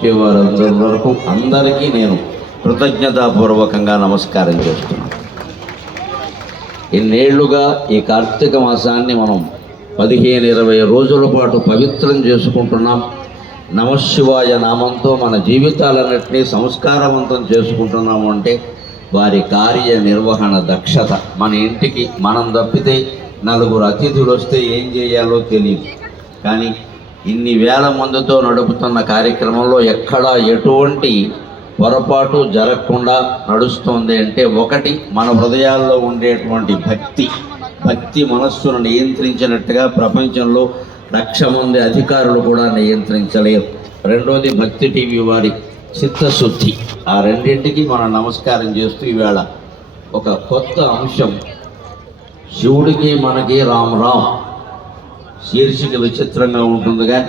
వచ్చేవారందరి వరకు అందరికీ నేను కృతజ్ఞతాపూర్వకంగా నమస్కారం చేస్తున్నాను. ఇన్నేళ్ళుగా ఈ కార్తీక మాసాన్ని మనం పదిహేను ఇరవై రోజుల పాటు పవిత్రం చేసుకుంటున్నాం. నమశివాయ నామంతో మన జీవితాలన్నింటినీ సంస్కారవంతం చేసుకుంటున్నాము అంటే వారి కార్య నిర్వహణ దక్షత. మన ఇంటికి మనం తప్పితే నలుగురు అతిథులు వస్తే ఏం చేయాలో తెలియదు కానీ ఇన్ని వేల మందితో నడుపుతున్న కార్యక్రమంలో ఎక్కడా ఎటువంటి పొరపాటు జరగకుండా నడుస్తుంది అంటే ఒకటి మన హృదయాల్లో ఉండేటువంటి భక్తి. భక్తి మనస్సును నియంత్రించినట్టుగా ప్రపంచంలో లక్ష మంది అధికారులు కూడా నియంత్రించలేరు. రెండోది భక్తి టీవీ వారి చిత్తశుద్ధి. ఆ రెండింటికి మనం నమస్కారం చేస్తూ ఈవేళ ఒక కొత్త అంశం. శివుడికి మనకి రామ్ రామ్. శీర్షిక విచిత్రంగా ఉంటుంది కానీ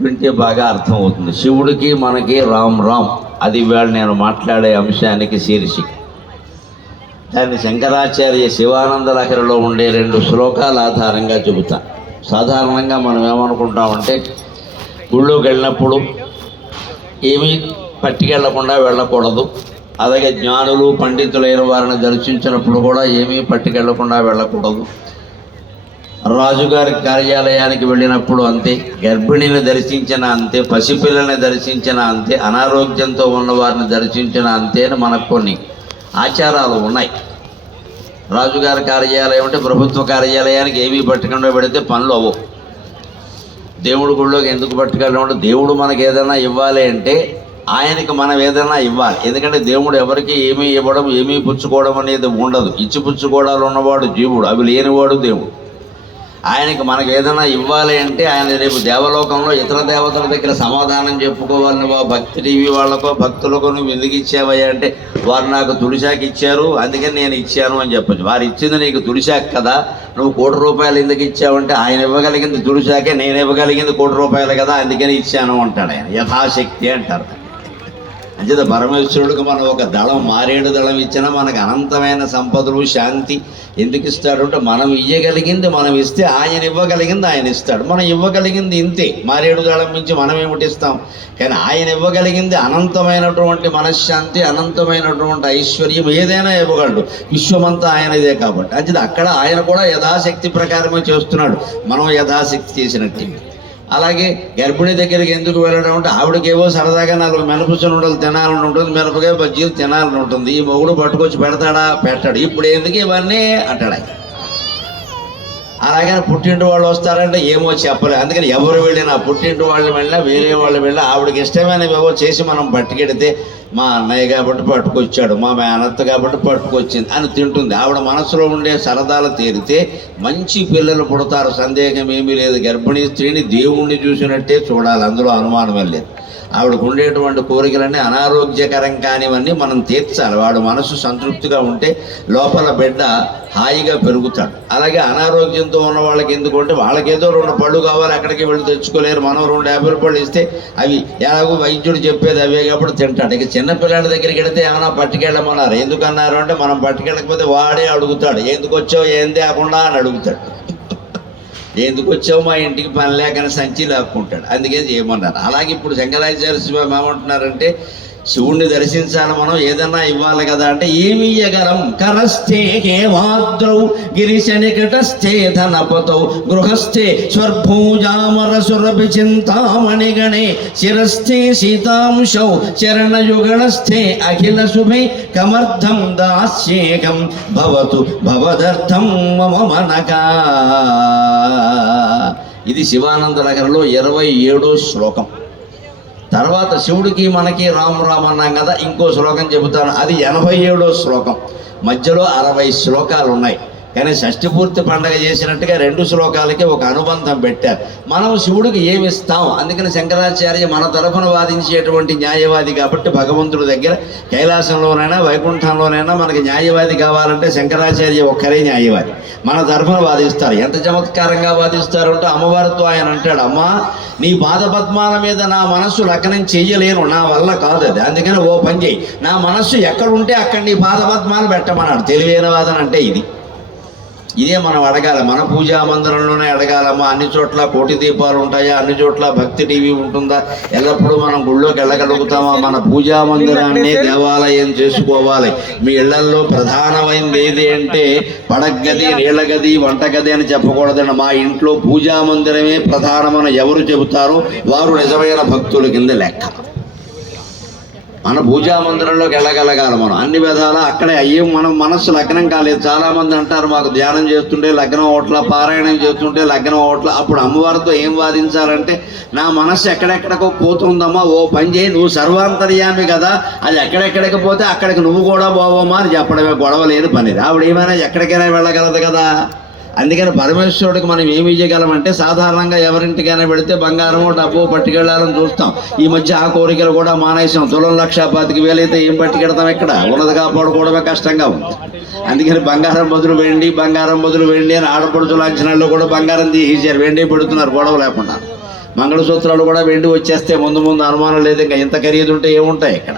వింటే బాగా అర్థమవుతుంది. శివుడికి మనకి రామ్ రామ్. అది వేళ నేను మాట్లాడే అంశానికి శీర్షిక. దాన్ని శంకరాచార్య శివానంద లహరిలో ఉండే రెండు శ్లోకాల ఆధారంగా చెబుతా. సాధారణంగా మనం ఏమనుకుంటామంటే గుళ్ళోకి వెళ్ళినప్పుడు ఏమీ పట్టుకెళ్ళకుండా వెళ్ళకూడదు. అలాగే జ్ఞానులు పండితులైన వారిని దర్శించినప్పుడు కూడా ఏమీ పట్టుకెళ్ళకుండా వెళ్ళకూడదు. రాజుగారి కార్యాలయానికి వెళ్ళినప్పుడు అంతే గర్భిణిని దర్శించిన అంతే పసిపిల్లల్ని దర్శించిన అంతే అనారోగ్యంతో ఉన్న వారిని దర్శించిన అంతే అని మనకు కొన్ని ఆచారాలు ఉన్నాయి. రాజుగారి కార్యాలయం అంటే ప్రభుత్వ కార్యాలయానికి ఏమీ పట్టకుండా పెడితే పనులు అవ్వవు. దేవుడి గుళ్ళోకి ఎందుకు పట్టుకెళ్ళడం దేవుడు మనకి ఏదైనా ఇవ్వాలి అంటే ఆయనకి మనం ఏదైనా ఇవ్వాలి. ఎందుకంటే దేవుడు ఎవరికి ఏమీ ఇవ్వడం ఏమీ పుచ్చుకోవడం అనేది ఉండదు. ఇచ్చి పుచ్చుకోవడాలు ఉన్నవాడు జీవుడు అవి లేనివాడు దేవుడు. ఆయనకి మనకు ఏదైనా ఇవ్వాలి అంటే ఆయన రేపు దేవలోకంలో ఇతర దేవతల దగ్గర సమాధానం చెప్పుకోవాలని వా భక్తి టీవీ వాళ్ళకో భక్తులకో నువ్వు ఎందుకు ఇచ్చావయ్యా అంటే వారు నాకు తుడిశాకి ఇచ్చారు అందుకని నేను ఇచ్చాను అని చెప్పొచ్చు. వారు ఇచ్చింది నీకు తుడిశాక్ కదా నువ్వు కోటి రూపాయలు ఎందుకు ఇచ్చావంటే ఆయన ఇవ్వగలిగింది తుడిశాకే నేను ఇవ్వగలిగింది కోటి రూపాయలు కదా అందుకని ఇచ్చాను అంటాడు ఆయన. యథాశక్తి అంటారు. అంచేత పరమేశ్వరుడికి మనం ఒక దళం మారేడు దళం ఇచ్చినా మనకు అనంతమైన సంపదలు శాంతి ఎందుకు ఇస్తాడు అంటే మనం ఇయ్యగలిగింది మనం ఇస్తే ఆయన ఇవ్వగలిగింది ఆయన ఇస్తాడు. మనం ఇవ్వగలిగింది ఇంతే. మారేడు దళం నుంచి మనం ఏమిటి ఇస్తాం? కానీ ఆయన ఇవ్వగలిగింది అనంతమైనటువంటి మనశ్శాంతి అనంతమైనటువంటి ఐశ్వర్యం ఏదైనా ఇవ్వగలడు. విశ్వమంతా ఆయనదే కాబట్టి. అంచేది అక్కడ ఆయన కూడా యథాశక్తి ప్రకారమే చేస్తున్నాడు. మనం యథాశక్తి చేసినట్టు. అలాగే గర్భిణి దగ్గరికి ఎందుకు వెళ్ళడం అంటే ఆవిడకేవో సరదాగా నాలుగు మినపసులు ఉండలు తినాలని ఉంటుంది మిరపకాయ బజ్జీలు తినాలని ఉంటుంది. ఈ మొగుడు పట్టుకొచ్చి పెడతాడా? పెట్టాడు. ఇప్పుడు ఎందుకు ఇవన్నీ? అంటాడు ఆయన. అలాగని పుట్టింటి వాళ్ళు వస్తారంటే ఏమో చెప్పలేదు అందుకని ఎవరు వెళ్ళినా పుట్టింటి వాళ్ళు వెళ్ళినా వేరే వాళ్ళు వెళ్ళినా ఆవిడకి ఇష్టమైనవి ఏవో చేసి మనం పట్టుకెడితే మా అన్నయ్య కాబట్టి పట్టుకొచ్చాడు మా మేనత్త కాబట్టి పట్టుకొచ్చింది అని తింటుంది. ఆవిడ మనసులో ఉండే సరదాలు తీరితే మంచి పిల్లలు పుడతారు. సందేహం ఏమీ లేదు. గర్భిణీ స్త్రీని దేవుణ్ణి చూసినట్టే చూడాలి. అందులో అనుమానమే లేదు. ఆవిడకు ఉండేటువంటి కోరికలన్నీ అనారోగ్యకరం కానివన్నీ మనం తీర్చాలి. వాడు మనసు సంతృప్తిగా ఉంటే లోపల బిడ్డ హాయిగా పెరుగుతాడు. అలాగే అనారోగ్యంతో ఉన్న వాళ్ళకి ఎందుకంటే వాళ్ళకేదో రెండు పళ్ళు కావాలి అక్కడికి వెళ్ళి తెచ్చుకోలేరు. మనం రెండు యాభై రూపాయలు ఇస్తే అవి ఎలాగో వైద్యుడు చెప్పేది అవే కాబట్టి తింటాడు. ఇక చిన్నపిల్లాడి దగ్గరికి వెళితే ఏమైనా పట్టుకెళ్ళమన్నారు. ఎందుకన్నారు అంటే మనం పట్టుకెళ్ళకపోతే వాడే అడుగుతాడు. ఎందుకు వచ్చావు? ఏం తేకుండా? అని అడుగుతాడు. ఎందుకు వచ్చావు మా ఇంటికి పని లేకనే సంచి లాక్కుంటాడు. అందుకే చేయమన్నారు అలాగే ఇప్పుడు శంకరాచార్య స్వామి ఏమంటున్నారంటే శివుణ్ణి దర్శించాలి మనం ఏదన్నా ఇవ్వాలి కదా అంటే ఏమి ఇయ్యగలం? కరస్థే హేవాద్రౌ గిరిశ నికటస్థే ధనపతౌ గృహస్థే స్వర్భూజామర సురభి చింతామణి గణే శిరస్థే సీతాంశౌ చరణయుగణస్థే అఖిల శుభే కమర్థం దాస్యేకం భవతు భవదర్థం మమ మనకా. ఇది శివానంద నగర్లో ఇరవై ఏడో శ్లోకం. తర్వాత శివుడికి మనకి రామ రామ అన్నాం కదా ఇంకో శ్లోకం చెబుతాను. అది ఎనభై ఏడో శ్లోకం. మధ్యలో అరవై శ్లోకాలు ఉన్నాయి కానీ షష్ఠి పూర్తి పండగ చేసినట్టుగా రెండు శ్లోకాలకి ఒక అనుబంధం పెట్టారు. మనం శివుడికి ఏమి ఇస్తాం అందుకని శంకరాచార్య మన తరఫున వాదించేటువంటి న్యాయవాది కాబట్టి భగవంతుడి దగ్గర కైలాసంలోనైనా వైకుంఠంలోనైనా మనకి న్యాయవాది కావాలంటే శంకరాచార్య ఒక్కరే న్యాయవాది. మన తరఫున వాదిస్తారు. ఎంత చమత్కారంగా వాదిస్తారు అంటే అమ్మవారితో ఆయన అంటాడు అమ్మా నీ పాదపద్మాల మీద నా మనస్సు లగ్నం చెయ్యలేను నా వల్ల కాదు అది. అందుకని ఓ పని చేయి నా మనస్సు ఎక్కడుంటే అక్కడ నీ పాదపద్మాలు పెట్టమన్నాడు. తెలివైన వాదన అంటే ఇది. ఇదే మనం అడగాలి మన పూజా మందిరంలోనే అడగాలమ్మా అన్ని చోట్ల కోటి దీపాలు ఉంటాయా అన్ని చోట్ల భక్తి టీవీ ఉంటుందా? ఎల్లప్పుడూ మనం గుళ్ళోకి వెళ్ళగలుగుతామా? మన పూజా మందిరాన్ని దేవాలయం చేసుకోవాలి. మీ ఇళ్ళల్లో ప్రధానమైనది ఏది అంటే పడగది నీళ్ళ గది వంటగది అని చెప్పకూడదండి. మా ఇంట్లో పూజా మందిరమే ప్రధానమని ఎవరు చెబుతారో? వారు నిజమైన భక్తుల కింద లెక్క. మన పూజా మందిరంలోకి వెళ్ళగలగాలి మనం. అన్ని విధాలా అక్కడే అయ్యే మనం మనస్సు లగ్నం కాలేదు. చాలా మంది అంటారు మాకు ధ్యానం చేస్తుంటే లగ్నం ఓట్ల పారాయణం చేస్తుంటే లగ్నం ఓట్ల అప్పుడు అమ్మవారితో ఏం వాదించాలంటే నా మనస్సు ఎక్కడెక్కడికో పోతుందమ్మా ఓ పని చేయి నువ్వు సర్వాంతర్యామి కదా అది ఎక్కడెక్కడికి పోతే అక్కడికి నువ్వు కూడా పోవమ్మా అని చెప్పడమే గొడవ లేని పని. ఆవిడ ఏమైనా ఎక్కడికైనా వెళ్ళగలదు కదా. అందుకని పరమేశ్వరుడికి మనం ఏమి ఇవ్వగలమంటే సాధారణంగా ఎవరింటికైనా పెడితే బంగారము డబ్బు పట్టుకెళ్ళాలని చూస్తాం. ఈ మధ్య ఆ కోరికలు కూడా మానేసాం తులం లక్ష పాతికి వేలైతే ఏం పట్టుకెడతాం ఇక్కడ? ఉన్నది కాపాడుకోవడమే కష్టంగా ఉంది. అందుకని బంగారం బదులు వెండి బంగారం బదులు వెండి అని ఆడపడుచు లాంఛనాల్లో కూడా బంగారం తీసేశారు. వెండి పెడుతున్నారు గొడవ లేకుండా. మంగళసూత్రాలు కూడా వెండి వచ్చేస్తే ముందు ముందు అనుమానం లేదు. ఇంకా ఇంత ఖరీదు ఉంటే ఏముంటాయి ఇక్కడ?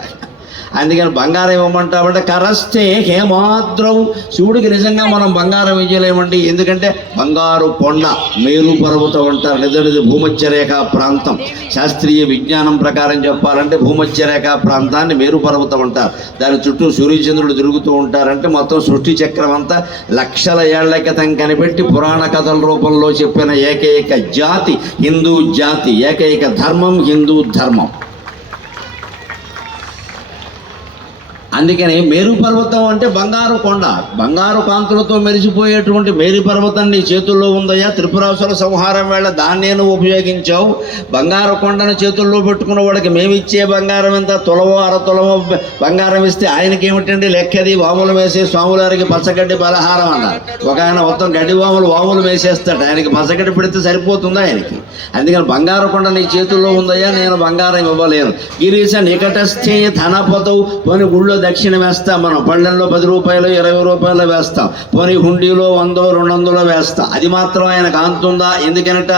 అందుకని బంగారం ఇవ్వమంటామంటే కరస్తే ఏమాత్రం శివుడికి నిజంగా మనం బంగారం ఇవ్వలేమండి ఎందుకంటే బంగారు కొండ మేరు పర్వతం అంటారు నిజానికి భూమధ్యరేఖ ప్రాంతం. శాస్త్రీయ విజ్ఞానం ప్రకారం చెప్పాలంటే భూమధ్యరేఖ ప్రాంతాన్ని మేరు పర్వతం అంటారు దాని చుట్టూ సూర్యచంద్రుడు తిరుగుతూ ఉంటారంటే మొత్తం సృష్టి చక్రం అంతా లక్షల ఏళ్ళ క్రితం కనిపెట్టి పురాణ కథల రూపంలో చెప్పిన ఏకైక జాతి హిందూ జాతి. ఏకైక ధర్మం హిందూ ధర్మం. అందుకని మేరు పర్వతం అంటే బంగారు కొండ. బంగారు కాంతులతో మెరిసిపోయేటువంటి మేరు పర్వతం నీ చేతుల్లో ఉందయ్యా. త్రిపురాసుల సంహారం వేళ దాన్నే నువ్వు ఉపయోగించావు. బంగారు కొండను చేతుల్లో పెట్టుకున్న వాడికి మేమిచ్చే బంగారం ఎంత? తులవో అర బంగారం ఇస్తే ఆయనకి ఏమిటండి లెక్కది వాములు వేసే స్వాములారికి పచ్చగడ్డి బలహారం అన్నారు ఒక ఆయన మొత్తం గడ్డి వాములు వాములు వేసేస్తాడు. ఆయనకి పచ్చగడ్డి పెడితే సరిపోతుందా ఆయనకి? అందుకని బంగారు కొండ నీ చేతుల్లో ఉందయ్యా. నేను బంగారం ఇవ్వలేను. గిరీశ నికటస్థే ధనపతవు. పోనీ గుళ్ళో దక్షిణ వేస్తాం మనం పళ్ళెల్లో పది రూపాయలు ఇరవై రూపాయలు వేస్తాం పోనీ హుండీలో వందో రెండు వందలో వేస్తాం. అది మాత్రం ఆయనకు కాంతుందా ఎందుకనట?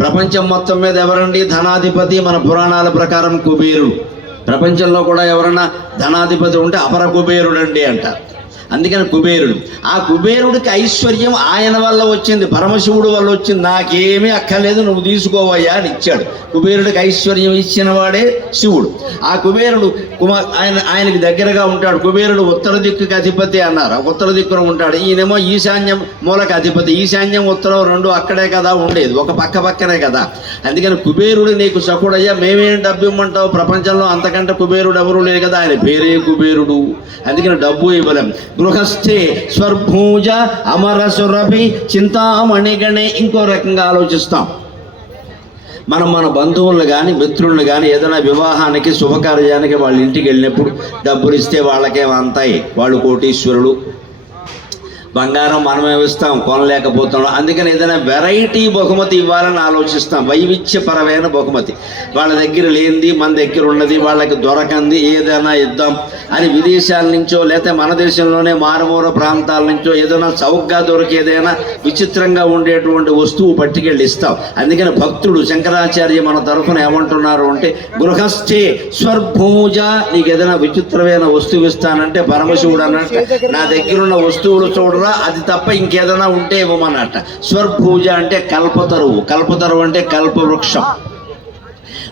ప్రపంచం మొత్తం మీద ఎవరండి ధనాధిపతి? మన పురాణాల ప్రకారం కుబేరుడు. ప్రపంచంలో కూడా ఎవరన్నా ధనాధిపతి ఉంటే అపర కుబేరుడు అండి అంటారు అందుకని కుబేరుడు ఆ కుబేరుడికి ఐశ్వర్యం ఆయన వల్ల వచ్చింది పరమశివుడు వల్ల వచ్చింది నాకేమీ అక్కర్లేదు నువ్వు తీసుకోవయ్యా అని ఇచ్చాడు. కుబేరుడికి ఐశ్వర్యం ఇచ్చిన వాడే శివుడు. ఆ కుబేరుడు కుమార్ ఆయన ఆయనకి దగ్గరగా ఉంటాడు. కుబేరుడు ఉత్తర దిక్కుకి అధిపతి అన్నారు. ఉత్తర దిక్కున ఉంటాడు. ఈయనేమో ఈశాన్యం మూలకి అధిపతి. ఈశాన్యం ఉత్తరం రెండు అక్కడే కదా ఉండేది. ఒక పక్క పక్కనే కదా. అందుకని కుబేరుడు నీకు సకుడయ్యా మేమేం డబ్బు ఇమ్మంటావు? ప్రపంచంలో అంతకంటే కుబేరుడు ఎవరు లేరు కదా. ఆయన పేరే కుబేరుడు. అందుకని డబ్బు ఇవ్వలేం. గృహస్థే స్వర్భూజ అమర సురభి చింతామణిగణే ఇంకో రకంగా ఆలోచిస్తాం. మనం మన బంధువులను కానీ మిత్రులను కానీ ఏదైనా వివాహానికి శుభకార్యానికి వాళ్ళ ఇంటికి వెళ్ళినప్పుడు డబ్బులు ఇస్తే వాళ్ళకే అంతాయి? వాళ్ళు కోటీశ్వరుడు బంగారం మనమే ఇస్తాం కొనలేకపోతున్నాం. అందుకని ఏదైనా వెరైటీ బహుమతి ఇవ్వాలని ఆలోచిస్తాం. వైవిధ్యపరమైన బహుమతి. వాళ్ళ దగ్గర లేనిది మన దగ్గర ఉన్నది వాళ్ళకి దొరకంది ఏదైనా ఇద్దాం అని విదేశాల నుంచో లేకపోతే మన దేశంలోనే మారుమూర ప్రాంతాల నుంచో ఏదైనా చౌకగా దొరికేదైనా విచిత్రంగా ఉండేటువంటి వస్తువు పట్టుకెళ్ళి ఇస్తాం. అందుకని భక్తుడు శంకరాచార్య మన తరఫున ఏమంటున్నారు అంటే గృహస్థే స్వర్భూజ నీకు ఏదైనా విచిత్రమైన వస్తువు ఇస్తానంటే పరమశివుడు అన్నట్టు నా దగ్గర ఉన్న వస్తువులు చూడరా అది తప్ప ఇంకేదైనా ఉంటే ఇవ్వమన్నట్ట. స్వర్పూజ అంటే కల్పతరువు. కల్పతరువు అంటే కల్పవృక్షం.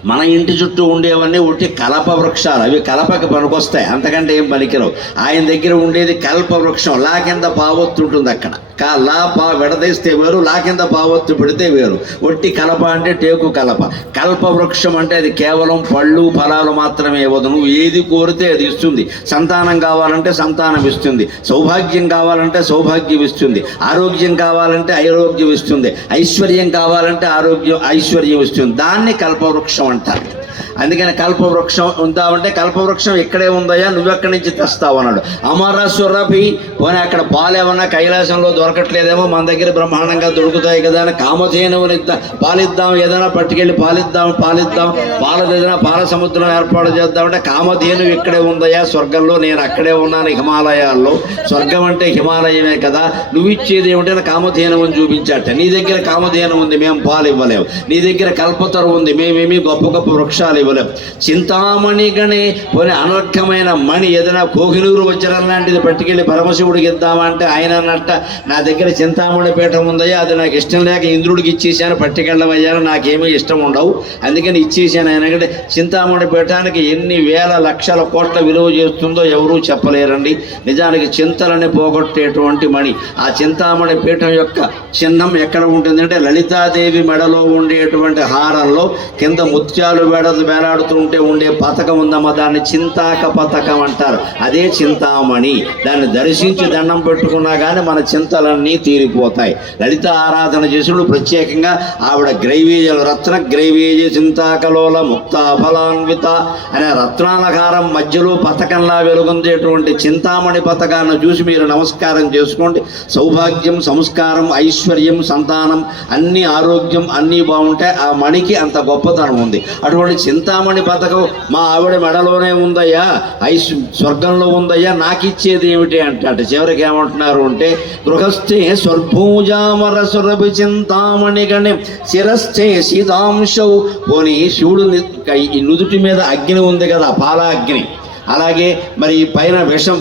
మన ఇంటి చుట్టూ ఉండేవన్నీ ఉట్టి కలప వృక్షాలు అవి కలపకి పనికొస్తాయి. అంతకంటే ఏం పనికిరావు. ఆయన దగ్గర ఉండేది కల్ప వృక్షం లా కింద పావొత్తు ఉంటుంది అక్కడ కా లా పా విడదీస్తే వేరు లా కింద పావత్తు పెడితే వేరు. ఒట్టి కలప అంటే టేకు కలప. కల్ప వృక్షం అంటే అది కేవలం పళ్ళు ఫలాలు మాత్రమే ఇవ్వదు. నువ్వు ఏది కోరితే అది ఇస్తుంది. సంతానం కావాలంటే సంతానం ఇస్తుంది. సౌభాగ్యం కావాలంటే సౌభాగ్యం ఇస్తుంది. ఆరోగ్యం కావాలంటే ఐరోగ్యం ఇస్తుంది. ఐశ్వర్యం కావాలంటే ఆరోగ్యం ఐశ్వర్యం ఇస్తుంది. దాన్ని కల్పవృక్షం అంటారు. అందుకని కల్పవృక్షం ఉందామంటే కల్పవృక్షం ఇక్కడే ఉందయ్యా నువ్వెక్కడి నుంచి తెస్తావు అన్నాడు. అమరాసురభి పోనీ అక్కడ పాలు కైలాసంలో దొరకట్లేదేమో మన దగ్గర బ్రహ్మాండంగా దొరుకుతాయి కదా అని కామధేనువుని పాలిద్దాం ఏదైనా పట్టుకెళ్ళి పాలిద్దాం పాలిద్దాం పాల ఏదైనా పాల సముద్రం ఏర్పాటు చేద్దామంటే కామధేను ఇక్కడే ఉందయ్యా స్వర్గంలో నేను అక్కడే ఉన్నాను హిమాలయాల్లో. స్వర్గం అంటే హిమాలయమే కదా నువ్వు ఇచ్చేది ఏమిటంటే కామధేనువుని చూపించాట. నీ దగ్గర కామధేను ఉంది మేము పాలు ఇవ్వలేము నీ దగ్గర కల్పతరు ఉంది మేమేమి గొప్ప గొప్ప వృక్షాలు ఇవ్వలేము చింతామణి గణి పోనీ అనర్ఘమైన మణి ఏదైనా కోహినూరు వజ్రం లాంటిది పట్టుకెళ్ళి పరమశివుడికి ఇద్దామంటే ఆయన అన్నట్ట నా దగ్గర చింతామణి పీఠం ఉందయ్యా అది నాకు ఇష్టం లేక ఇంద్రుడికి ఇచ్చేసాను పట్టుకెళ్ళవయ్యా నాకేమీ ఇష్టం ఉండవు. అందుకని ఇచ్చేసాను ఆయన. అంటే చింతామణి పీఠానికి ఎన్ని వేల లక్షల కోట్ల విలువ చేస్తుందో ఎవరూ చెప్పలేరండి. నిజానికి చింతలని పోగొట్టేటువంటి మణి. ఆ చింతామణి పీఠం యొక్క చిహ్నం ఎక్కడ ఉంటుందంటే లలితాదేవి మెడలో ఉండేటువంటి హారంలో కింద ముత్యాలు వేడ వేలాడుతుంటే ఉండే పథకం ఉందమ్మా దాన్ని చింతాక పథకం అంటారు. అదే చింతామణి. దాన్ని దర్శించి దండం పెట్టుకున్నా కానీ మన చింతలన్నీ తీరిపోతాయి. లలిత ఆరాధన చేసుడు ప్రత్యేకంగా ఆవిడ గ్రైవేజలు రత్న గ్రైవేజ చింతాకలోల ముక్తాఫలాన్విత అనే రత్నాలకారం మధ్యలో పథకంలా వెలుగొందేటువంటి చింతామణి పథకాన్ని చూసి మీరు నమస్కారం చేసుకోండి. సౌభాగ్యం సంస్కారం ఐశ్వర్యం సంతానం అన్ని ఆరోగ్యం అన్నీ బాగుంటాయి ఆ మణికి అంత గొప్పతనం ఉంది. అటువంటి చింతామణి పథకం మా ఆవిడ మెడలోనే ఉందయ్యా. ఐస్ స్వర్గంలో ఉందయ్యా. నాకు ఇచ్చేది ఏమిటి అంటే చివరికి ఏమంటున్నారు అంటే గృహస్థే స్వర్భూజామర సురభి చింతామణి గణి శిరస్థే సీతాంశౌ పోనీ శివుడు ఈ నుదుటి మీద అగ్ని ఉంది కదా పాల అగ్ని అలాగే మరి పైన విషం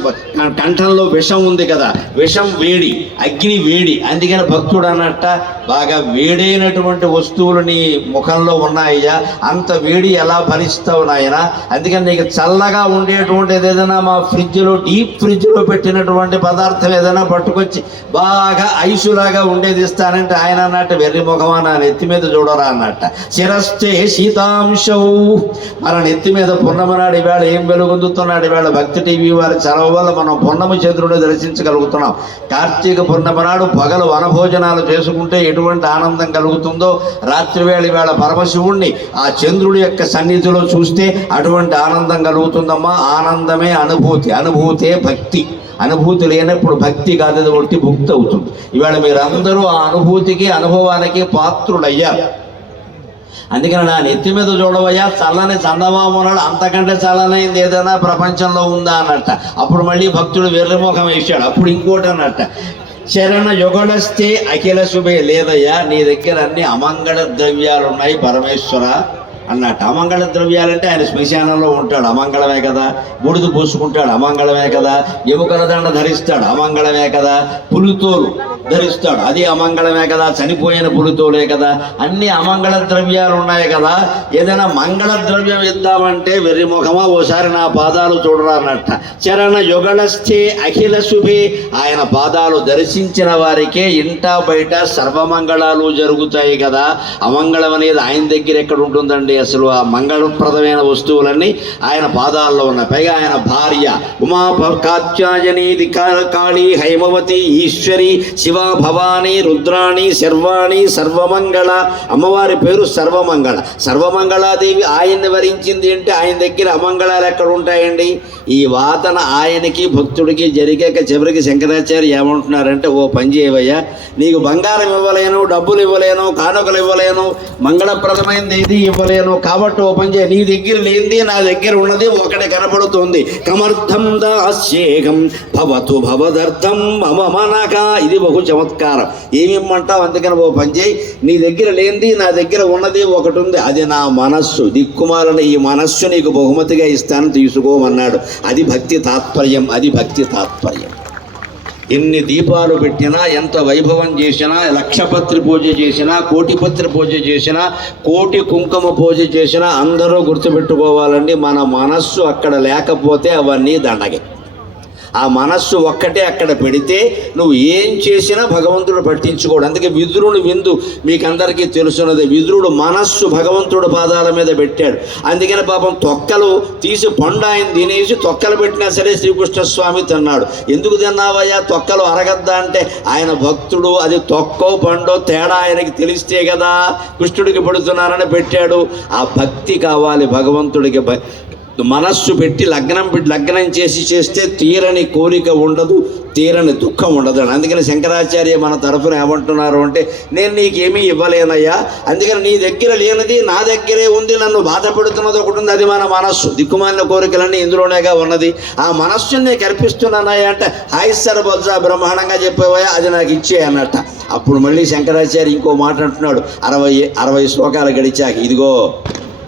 కంఠంలో విషం ఉంది కదా విషం వేడి అగ్ని వేడి అందుకని భక్తుడు అన్నట్ట బాగా వేడైనటువంటి వస్తువులు నీ ముఖంలో ఉన్నాయ్యా అంత వేడి ఎలా భరిస్తావు నాయన? అందుకని నీకు చల్లగా ఉండేటువంటిది ఏదైనా మా ఫ్రిడ్జ్లో డీప్ ఫ్రిడ్జ్లో పెట్టినటువంటి పదార్థం ఏదైనా పట్టుకొచ్చి బాగా ఐసులాగా ఉండేది ఇస్తానంటే ఆయన అన్నట్టు వెర్రి ముఖమా నా నెత్తి మీద చూడరా అన్నట్ట. శిరస్తే శీతాంశవు మన నెత్తి మీద పున్నమనాడు ఈవేళ ఏం వెలుగొందుతున్నాడు ఇవాళ భక్తి టీవీ వారి చలవ వల్ల మనం పున్నమ చంద్రుడు దర్శించగలుగుతున్నాం. కార్తీక పున్నమ నాడు పగలు వనభోజనాలు చేసుకుంటే ఎటువంటి ఆనందం కలుగుతుందో రాత్రివేళ ఇవాళ పరమశివుణ్ణి ఆ చంద్రుడి యొక్క సన్నిధిలో చూస్తే అటువంటి ఆనందం కలుగుతుందమ్మా. ఆనందమే అనుభూతి అనుభూతే భక్తి. అనుభూతి లేనప్పుడు భక్తి కాదు అది ఒట్టి భుక్తి అవుతుంది. ఇవాళ మీరందరూ ఆ అనుభూతికి అనుభవానికి పాత్రులయ్యారు. అందుకని నా నెత్తి మీద చూడవయ్యా చల్లని చందమామ ఉన్నాడు అంతకంటే చల్లనైంది ఏదైనా ప్రపంచంలో ఉందా అన్నట్ట. అప్పుడు మళ్ళీ భక్తుడు వెర్రముఖం వేసాడు అప్పుడు ఇంకోటి అన్నట్ట. శరణ యుగళస్తే అఖిల శుభే లేదయ్యా నీ దగ్గర అన్ని అమంగళ ద్రవ్యాలు ఉన్నాయి పరమేశ్వర. అన్నట్టు అమంగళ ద్రవ్యాలంటే ఆయన శ్మశానంలో ఉంటాడు. అమంగళమే కదా. బుడిదు పూసుకుంటాడు. అమంగళమే కదా. ఎముకలదండ ధరిస్తాడు. అమంగళమే కదా. పులితోలు ధరిస్తాడు. అది అమంగళమే కదా. చనిపోయిన పులితోలే కదా. అన్ని అమంగళ ద్రవ్యాలు ఉన్నాయి కదా. ఏదైనా మంగళ ద్రవ్యం ఇద్దామంటే వెర్రిముఖమా ఓసారి నా పాదాలు చూడరా అన్నట్ట చరణ యుగళస్థే అఖిల శుభే. ఆయన పాదాలు దర్శించిన వారికే ఇంట బయట సర్వమంగళాలు జరుగుతాయి కదా. అమంగళం అనేది ఆయన దగ్గర ఎక్కడ ఉంటుందండి? అసలు ఆ మంగళప్రదమైన వస్తువులన్నీ ఆయన పాదాల్లో ఉన్నాయి. పైగా ఆయన భార్య ఉమా కాత్యాయనీది కాళీ హైమవతి ఈశ్వరి శివ భవాని రుద్రాణి శర్వాణి సర్వమంగళ. అమ్మవారి పేరు సర్వమంగళ. సర్వమంగళాదేవి ఆయన్ని వరించింది అంటే ఆయన దగ్గర అమంగళాలు ఎక్కడ ఉంటాయండి? ఈ వాతన ఆయనకి భక్తుడికి జరిగాక చివరికి శంకరాచార్య ఏమంటున్నారంటే ఓ పని చేయవయ్యా నీకు బంగారం ఇవ్వలేను డబ్బులు ఇవ్వలేను కానుకలు ఇవ్వలేను మంగళప్రదమైనది ఇది ఇవ్వలేను కాబట్టి ఓ పని చేయ. నీ దగ్గర లేనిది నా దగ్గర ఉన్నది ఒకటి కనబడుతుంది కమర్థం దాస్యేహం భవతు భవదర్థం మమ మనక. ఇది బహు చమత్కారం. ఏమిమ్మంటావు? అందుకని ఓ పని చేయి. నీ దగ్గర లేనిది నా దగ్గర ఉన్నది ఒకటి ఉంది. అది నా మనస్సు. దిక్కుమాలని ఈ మనస్సు నీకు బహుమతిగా ఇస్తాను. తీసుకోమన్నాడు. అది భక్తి తాత్పర్యం. అది భక్తి తాత్పర్యం. ఎన్ని దీపాలు పెట్టినా ఎంత వైభవం చేసినా లక్షపత్రి పూజ చేసినా కోటిపత్రి పూజ చేసినా కోటి కుంకుమ పూజ చేసినా అందరూ గుర్తుపెట్టుకోవాలండి మన మనస్సు అక్కడ లేకపోతే అవన్నీ దండగే. ఆ మనస్సు ఒక్కటే అక్కడ పెడితే నువ్వు ఏం చేసినా భగవంతుడు పట్టించుకోడు. అందుకే విదురుని విందు. మీకందరికీ తెలుసున్నది విదురుడు మనస్సు భగవంతుడు పాదాల మీద పెట్టాడు. అందుకని పాపం తొక్కలు తీసి పండు ఆయన తినేసి తొక్కలు పెట్టినా సరే శ్రీకృష్ణ స్వామి తిన్నాడు. ఎందుకు తిన్నావయ్యా? తొక్కలు అరగద్దా అంటే ఆయన భక్తుడు అది తొక్కో పండో తేడా ఆయనకి తెలిస్తే కదా కృష్ణుడికి పెడుతున్నానని పెట్టాడు. ఆ భక్తి కావాలి భగవంతుడికి. మనస్సు పెట్టి లగ్నం పెట్టి లగ్నం చేసి చేస్తే తీరని కోరిక ఉండదు తీరని దుఃఖం ఉండదు అని. అందుకని శంకరాచార్య మన తరఫున ఏమంటున్నారు అంటే నేను నీకేమీ ఇవ్వలేనయ్యా. అందుకని నీ దగ్గర లేనిది నా దగ్గరే ఉంది. నన్ను బాధపడుతున్నది ఒకటి ఉంది. అది మన మనస్సు. దిక్కుమాలిన కోరికలన్నీ ఇందులోనేగా ఉన్నది. ఆ మనస్సుని నీకు అర్పిస్తున్నానయ్యా అంటే హాయిస్సర సర్ బ్రహ్మాండంగా చెప్పేవయ్యా. అది నాకు ఇచ్చే అన్నట్ట. అప్పుడు మళ్ళీ శంకరాచార్య ఇంకో మాట అంటున్నాడు. అరవై అరవై శ్లోకాలు గడిచాక ఇదిగో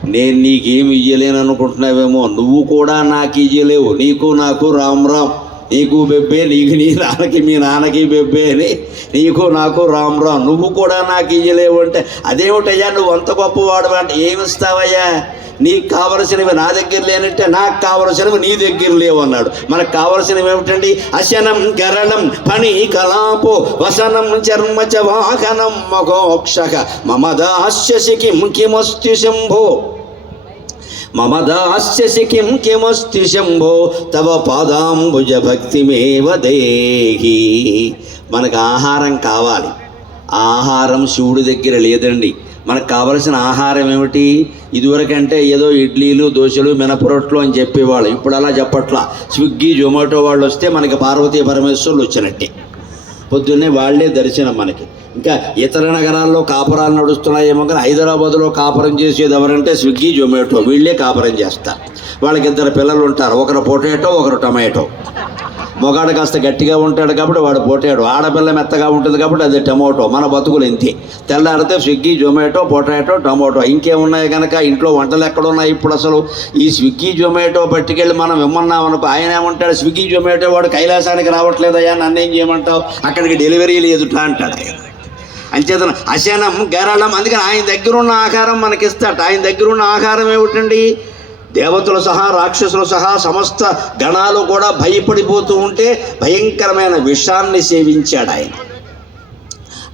నేను నీకేమి ఇయ్యలేను అనుకుంటున్నావేమో నువ్వు కూడా నాకు ఇయ్యలేవు. నీకు నాకు రామ్ రామ్. నీకు బెబ్బే నీకు నీ నాన్నకి మీ నాన్నకి బెబ్బే అని నీకు నాకు రామ్ రామ్. నువ్వు కూడా నాకు ఇయ్యలేవు అంటే అదేమిటయ్యా? నువ్వు అంత గొప్పవాడు అంటే ఏమిస్తావయ్యా? నీకు కావలసినవి నా దగ్గర లేనంటే నాకు కావలసినవి నీ దగ్గర లేవు అన్నాడు. మనకు కావలసినవి ఏమిటండి? అశనం గరణం పని కలాపో వసనం చర్మచ వాహనం మగోక్షక మమ దాస్యసి కిమస్తి శంభో. మమ దాస్యసి కిం కిమస్తి శంభో. తవ పాదాంబుజ భక్తిమేవ దేహి. మనకు ఆహారం కావాలి. ఆహారం శివుడి దగ్గర లేదండి. మనకు కావలసిన ఆహారం ఏమిటి? ఇదివరకంటే ఏదో ఇడ్లీలు దోశలు మినపరొట్లు అని చెప్పేవాళ్ళు. ఇప్పుడు అలా చెప్పట్లా. స్విగ్గీ జొమాటో వాళ్ళు వస్తే మనకి పార్వతీ పరమేశ్వరులు వచ్చినట్టే. పొద్దున్నే వాళ్ళే దర్శనం మనకి. ఇంకా ఇతర నగరాల్లో కాపురాలు నడుస్తున్నాయేమో కానీ హైదరాబాద్లో కాపురం చేసేది ఎవరంటే స్విగ్గీ జొమాటో. వీళ్ళే కాపురం చేస్తారు. వాళ్ళకి ఇద్దరు పిల్లలు ఉంటారు. ఒకరు పొటాటో ఒకరు టమాటో. మొగాడు కాస్త గట్టిగా ఉంటాడు కాబట్టి వాడు పోటాడు. ఆడపిల్ల మెత్తగా ఉంటుంది కాబట్టి అది టమోటో. మన బతుకులు ఇంతే. తెల్లారితే స్విగ్గీ జొమాటో పొటాటో టమోటో. ఇంకేమున్నాయి కనుక ఇంట్లో వంటలు ఎక్కడున్నాయి ఇప్పుడు అసలు? ఈ స్విగ్గీ జొమాటో పట్టుకెళ్ళి మనం ఇమ్మన్నాం అనుకో ఆయన ఏమంటాడు? స్విగ్గీ జొమాటో వాడు కైలాసానికి రావట్లేదయ్యా నన్ను ఏం చేయమంటావు? అక్కడికి డెలివరీ లేదుట అంటాడు ఆయన. అంచేతన అశనం గరళం అందుకని ఆయన దగ్గర ఉన్న ఆహారం మనకిస్తాట ఆయన దగ్గర ఉన్న ఆహారం ఏమిటండి? దేవతలు సహా రాక్షసులు సహా సమస్త గణాలు కూడా భయపడిపోతూ ఉంటే భయంకరమైన విషాన్ని సేవించాడు ఆయన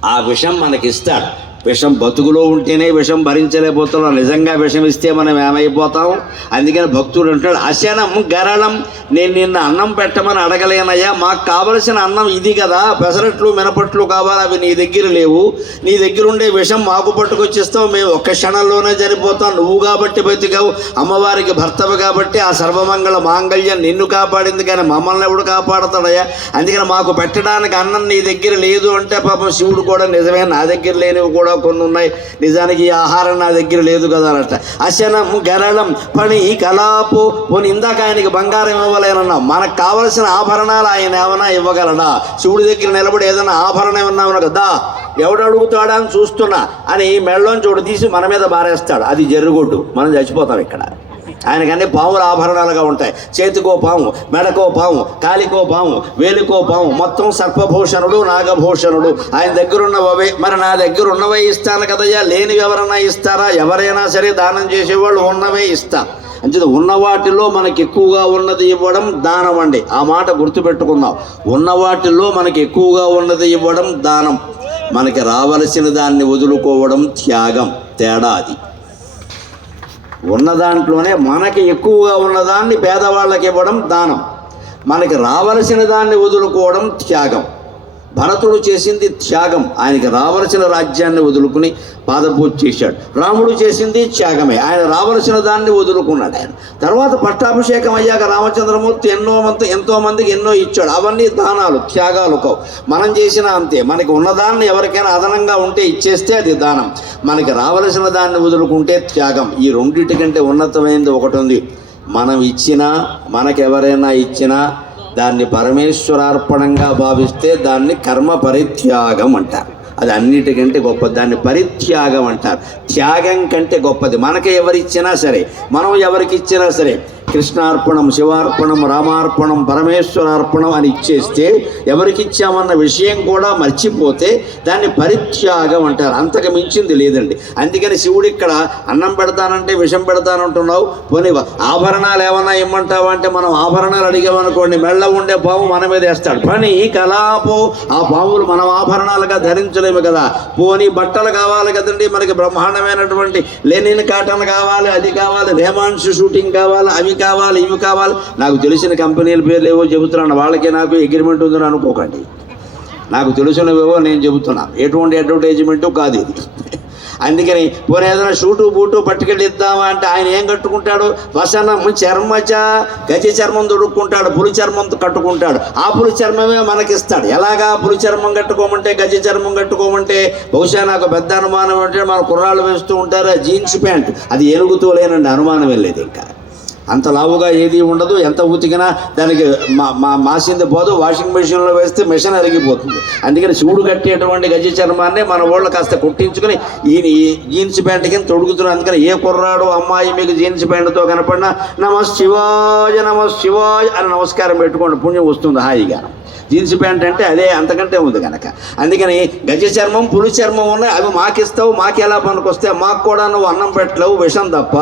ఆ విషం మనకిస్తాడు. విషం బతుకులో ఉంటేనే విషం భరించలేకపోతున్నాం. నిజంగా విషం ఇస్తే మనం ఏమైపోతాం? అందుకని భక్తుడు అంటాడు అశనం గరళం నేను నిన్న అన్నం పెట్టమని అడగలేనయ్యా. మాకు కావలసిన అన్నం ఇది కదా. పెసరట్లు మినపట్లు కావాలి. అవి నీ దగ్గర లేవు. నీ దగ్గర ఉండే విషం మాకు పట్టుకొచ్చిస్తావు. మేము ఒక్క క్షణంలోనే చనిపోతాం. నువ్వు కాబట్టి బతికావు. అమ్మవారికి భర్తవి కాబట్టి ఆ సర్వమంగళ మాంగళ్యం నిన్ను కాపాడింది కానీ మమ్మల్ని ఎవడు కాపాడతాడయ్యా? అందుకని మాకు పెట్టడానికి అన్నం నీ దగ్గర లేదు అంటే పాపం శివుడు కూడా నిజమే. నా దగ్గర లేనివి కూడా కొన్ని ఉన్నాయి. నిజానికి ఈ ఆహారం నా దగ్గర లేదు కదా అనట అశనం గరళం పని కలాపు పోనీ ఇందాక ఆయనకి బంగారం ఇవ్వలేనన్నా మనకు కావలసిన ఆభరణాలు ఆయన ఏమైనా ఇవ్వగలడా? శివుడి దగ్గర నిలబడి ఏదైనా ఆభరణం ఏమన్నా కదా? ఎవడు అడుగుతాడా అని చూస్తున్నా. అని మెళ్ళలోంచి చూడు తీసి మన మీద బారేస్తాడు. అది జరుగుడు. మనం చచ్చిపోతాం ఇక్కడ. ఆయనకన్నీ పాముల ఆభరణాలుగా ఉంటాయి. చేతికో పాము మెడకో పాము కాలికో పాము వేలికో పాము మొత్తం సర్పభూషణుడు నాగభూషణుడు. ఆయన దగ్గర ఉన్నవే మరి నా దగ్గర ఉన్నవే ఇస్తాను కదయ్యా. లేనివి ఎవరన్నా ఇస్తారా? ఎవరైనా సరే దానం చేసేవాళ్ళు ఉన్నవే ఇస్తా. అంటే ఉన్న వాటిలో మనకి ఎక్కువగా ఉన్నది ఇవ్వడం దానం అండి. ఆ మాట గుర్తుపెట్టుకుందాం. ఉన్న వాటిల్లో మనకి ఎక్కువగా ఉన్నది ఇవ్వడం దానం. మనకి రావలసిన దాన్ని వదులుకోవడం త్యాగం తేడా అది. ఉన్న దాంట్లోనే మనకి ఎక్కువగా ఉన్నదాన్ని పేదవాళ్ళకి ఇవ్వడం దానం. మనకి రావలసిన దాన్ని వదులుకోవడం త్యాగం. భరతుడు చేసింది త్యాగం. ఆయనకి రావలసిన రాజ్యాన్ని వదులుకుని పాదపూజ చేశాడు. రాముడు చేసింది త్యాగమే. ఆయన రావలసిన దాన్ని వదులుకున్నాడు ఆయన. తర్వాత పట్టాభిషేకం అయ్యాక రామచంద్రమూర్తి ఎన్నో మంది ఎంతో మందికి ఎన్నో ఇచ్చాడు. అవన్నీ దానాలు త్యాగాలు కావు. మనం చేసిన అంతే. మనకి ఉన్నదాన్ని ఎవరికైనా అదనంగా ఉంటే ఇచ్చేస్తే అది దానం. మనకి రావలసిన దాన్ని వదులుకుంటే త్యాగం. ఈ రెండింటి కంటే ఉన్నతమైనది ఒకటి ఉంది. మనం ఇచ్చినా మనకెవరైనా ఇచ్చినా దాన్ని పరమేశ్వరార్పణంగా భావిస్తే దాన్ని కర్మ పరిత్యాగం అంటారు. అది అన్నిటికంటే గొప్పది. దాన్ని పరిత్యాగం అంటారు. త్యాగం కంటే గొప్పది. మనకి ఎవరిచ్చినా సరే మనం ఎవరికి ఇచ్చినా సరే కృష్ణార్పణం శివార్పణం రామార్పణం పరమేశ్వరార్పణం అని ఇచ్చేస్తే ఎవరికి ఇచ్చామన్న విషయం కూడా మర్చిపోతే దాన్ని పరిత్యాగం అంటారు. అంతకు మించింది లేదండి. అందుకని శివుడు ఇక్కడ అన్నం పెడతానంటే విషం పెడతానంటున్నావు. పోనీ ఆభరణాలు ఏమన్నా ఇమ్మంటావా అంటే మనం ఆభరణాలు అడిగామనుకోండి మెళ్ళ ఉండే పాము మన మీద వేస్తాడు. పని కలాపో ఆ పాములు మనం ఆభరణాలుగా ధరించలేము కదా. పోనీ బట్టలు కావాలి కదండి. మనకి బ్రహ్మాండమైనటువంటి లెనిన్ కాటన్ కావాలి అది కావాలి రేమాన్స్ షూటింగ్ కావాలి అవి కావాలి ఇవి కావాలి. నాకు తెలిసిన కంపెనీల పేర్లు ఏవో చెబుతున్నాను వాళ్ళకి నాకు అగ్రిమెంట్ ఉందని అనుకోకండి. నాకు తెలిసినవేవో నేను చెబుతున్నాను ఎటువంటి అడ్వర్టైజ్మెంటు కాదు ఇది. అందుకని పోనీ ఏదైనా షూటు బూటు పట్టుకెళ్ళిద్దామా అంటే ఆయన ఏం కట్టుకుంటాడు? వసనం చర్మచ గజ చర్మం దొడుక్కుంటాడు పులి చర్మం కట్టుకుంటాడు. ఆ పులి చర్మమే మనకిస్తాడు. ఎలాగా పులి చర్మం కట్టుకోమంటే గజ చర్మం కట్టుకోమంటే? బహుశా నాకు పెద్ద అనుమానం అంటే మన కుర్రాళ్ళు వేస్తూ ఉంటారు జీన్స్ ప్యాంట్. అది ఎలుగుతూ లేనండి అనుమానం వెళ్ళేది ఇంకా. అంత లావుగా ఏది ఉండదు ఎంత ఉతికినా దానికి మా మా మాసింది పోదు వాషింగ్ మెషిన్లో వేస్తే మెషిన్ అరిగిపోతుంది. అందుకని శివుడు కట్టేటువంటి గజ చర్మాన్ని మన వాళ్ళు కాస్త కుట్టించుకుని ఈయన ఈ జీన్స్ ప్యాంట్ కింద తొడుగుతున్నారు. అందుకని ఏ కుర్రాడు అమ్మాయి మీకు జీన్స్ ప్యాంటుతో కనపడినా నమ శివాయ నమ శివాయ అని నమస్కారం పెట్టుకోండి పుణ్యం వస్తుంది హాయిగా. జీన్స్ ప్యాంట్ అంటే అదే అంతకంటే ఉంది కనుక అందుకని గజ చర్మం పులి చర్మం ఉన్నాయి అవి మాకిస్తావు మాకు ఎలా పనికొస్తే మాకు కూడా నువ్వు అన్నం పెట్టలేవు విషం తప్ప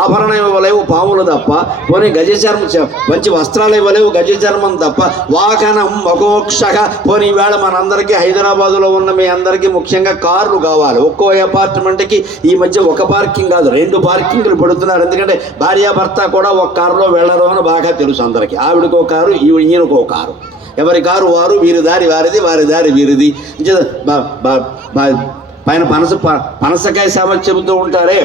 ఆభరణం ఇవ్వలేవు పాములు తప్ప. తప్ప పోనీ గజ చర్మం మంచి వస్త్రాలు ఇవ్వలేవు గజ చర్మం తప్ప. వాహనం మకోక్షక పోనీ ఈవేళ మనందరికీ హైదరాబాదులో ఉన్న మీ అందరికీ ముఖ్యంగా కార్లు కావాలి. ఒక్కో అపార్ట్మెంట్కి ఈ మధ్య ఒక పార్కింగ్ కాదు రెండు పార్కింగ్లు పెడుతున్నారు. ఎందుకంటే భార్యాభర్త కూడా ఒక కారులో వెళ్ళరు అని బాగా తెలుసు అందరికీ. ఆవిడకో కారు ఈయనకో కారు. ఎవరి కారు వారు వీరి దారి వారిది వారి దారి వీరిది. పైన పనస పనసకాయ సామర్థ్యంతో చెబుతూ ఉంటారే.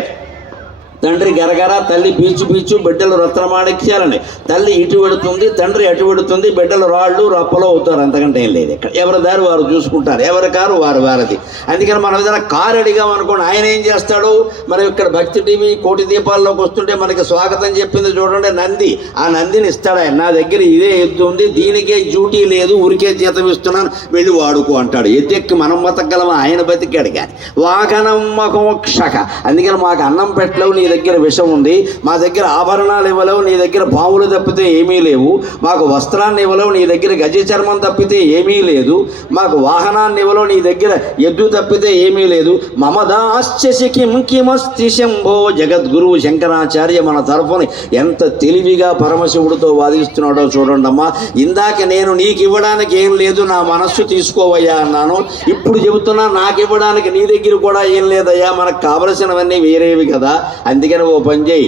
తండ్రి గరగర తల్లి పీచు పీచు బిడ్డలు రత్నమాణిక్యాలని. తల్లి ఇటు పెడుతుంది తండ్రి అటు పెడుతుంది బిడ్డలు రాళ్ళు రప్పలు అవుతారు. అంతకంటే ఏం లేదు ఇక్కడ. ఎవరి దారి వారు చూసుకుంటారు. ఎవరి కారు వారు వారిది. అందుకని మనం ఏదైనా కారు అడిగాం అనుకోండి ఆయన ఏం చేస్తాడు? మరి ఇక్కడ భక్తి టీవీ కోటి దీపాల్లోకి వస్తుంటే మనకి స్వాగతం చెప్పింది చూడండి నంది. ఆ నందిని ఇస్తాడు ఆయన. నా దగ్గర ఇదే ఎద్దు ఉంది దీనికే డ్యూటీ లేదు ఊరికే జీతం ఇస్తున్నాను వెళ్ళి వాడుకో అంటాడు. ఎద్దెక్కి మనం బతకగలమా? ఆయన బతికాడు కానీ. వాకనమ్మకోక్షక అందుకని మాకు అన్నం పెట్టలేవు నీ దగ్గర విషం ఉంది మా దగ్గర ఆభరణాలు ఇవ్వలేవు నీ దగ్గర పాములు తప్పితే ఏమీ లేవు మాకు వస్త్రాన్ని ఇవ్వలేవు నీ దగ్గర గజ చర్మం తప్పితే ఏమీ లేదు మాకు వాహనాన్ని ఇవ్వలేవు నీ దగ్గర ఎద్దు తప్పితే ఏమీ లేదు. మమదాశ్చసి కిం కిమస్తి శంభో జగద్గురువు శంకరాచార్య మన తరఫున ఎంత తెలివిగా పరమశివుడితో వాదిస్తున్నాడో చూడండి అమ్మా. ఇందాక నేను నీకు ఇవ్వడానికి ఏం లేదు నా మనస్సు తీసుకోవయ్యా అన్నాను. ఇప్పుడు చెబుతున్నా నాకు ఇవ్వడానికి నీ దగ్గర కూడా ఏం లేదయ్యా మనకు కావలసినవన్నీ వేరేవి కదా. అందుకని ఓ పని చేయి.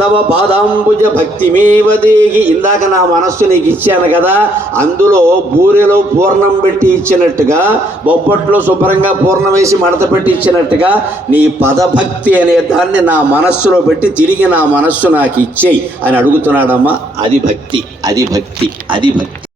తవ పాదాంబుజ భక్తిమేవ దేహి. ఇందాక నా మనస్సు నీకు ఇచ్చాను కదా అందులో బూరెలో పూర్ణం పెట్టి ఇచ్చినట్టుగా బొబ్బట్లో శుభ్రంగా పూర్ణం వేసి మడత పెట్టి ఇచ్చినట్టుగా నీ పదభక్తి అనే దాన్ని నా మనస్సులో పెట్టి తిరిగి నా మనస్సు నాకు ఇచ్చేయి అని అడుగుతున్నాడమ్మా. అది భక్తి అది భక్తి అది భక్తి.